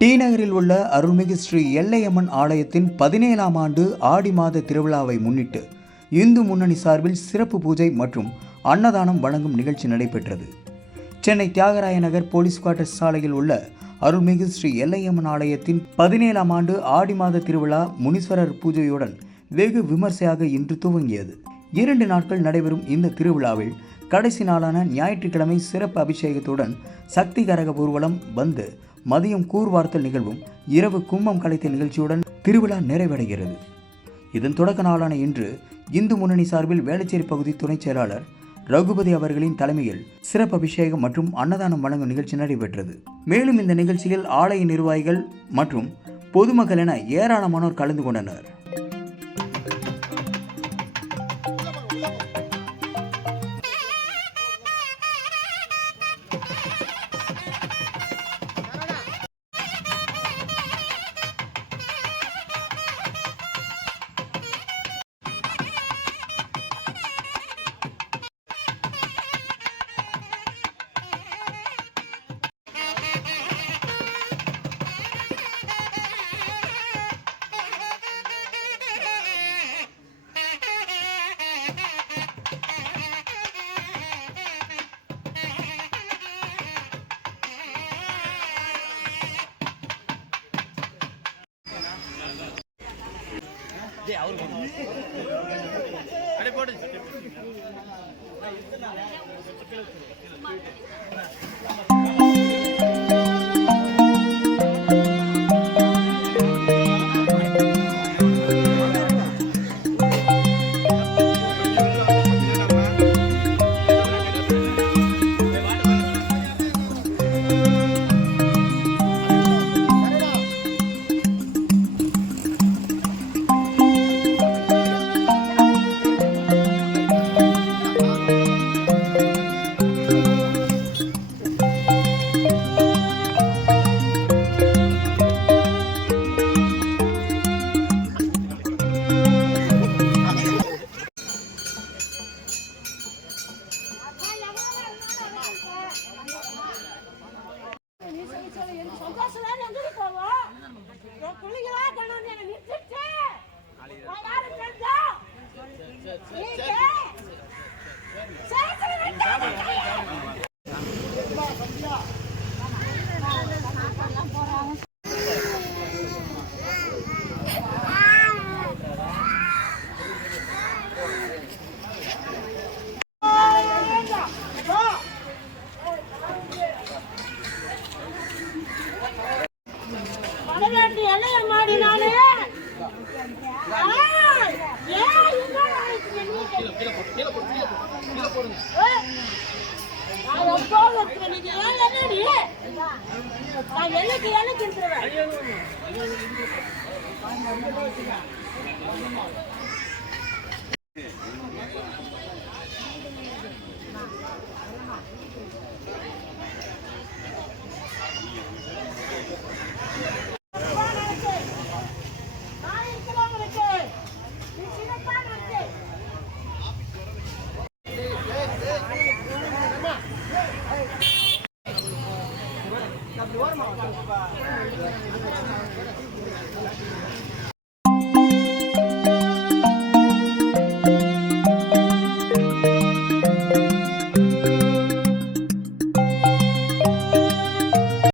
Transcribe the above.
D நகரில் உள்ள அருள்மிகு ஸ்ரீ எல்லையம்மன் ஆலயத்தின் 17ஆம் ஆண்டு ஆடி மாத திருவிழாவை முன்னிட்டு இந்து முன்னணி சார்பில் சிறப்பு பூஜை மற்றும் அன்னதானம் வழங்கும் நிகழ்ச்சி நடைபெற்றது. சென்னை தியாகராய நகர் போலீஸ் குவார்ட்டர்ஸ் சாலையில் உள்ள அருள்மிகு ஸ்ரீ எல்லையம்மன் ஆலயத்தின் 17ஆம் ஆண்டு ஆடி மாத திருவிழா முனீஸ்வரர் பூஜையுடன் வெகு விமர்சையாக இன்று துவங்கியது. 2 நாட்கள் நடைபெறும் இந்த திருவிழாவில் கடைசி நாளான ஞாயிற்றுக்கிழமை சிறப்பு அபிஷேகத்துடன் சக்தி கரக ஊர்வலம் வந்து மதியம் கூர்வார்த்தல் நிகழ்வும் இரவு கும்பம் கலைத்த நிகழ்ச்சியுடன் திருவிழா நிறைவடைகிறது. இதன் தொடக்க நாளான இன்று இந்து முன்னணி சார்பில் வேளச்சேரி பகுதி துணைச் செயலாளர் ரகுபதி அவர்களின் தலைமையில் சிறப்பு அபிஷேகம் மற்றும் அன்னதானம் வழங்கும் நிகழ்ச்சி நடைபெற்றது. மேலும் இந்த நிகழ்ச்சியில் ஆலய நிர்வாகிகள் மற்றும் பொதுமக்கள் என ஏராளமானோர் கலந்து கொண்டனர்.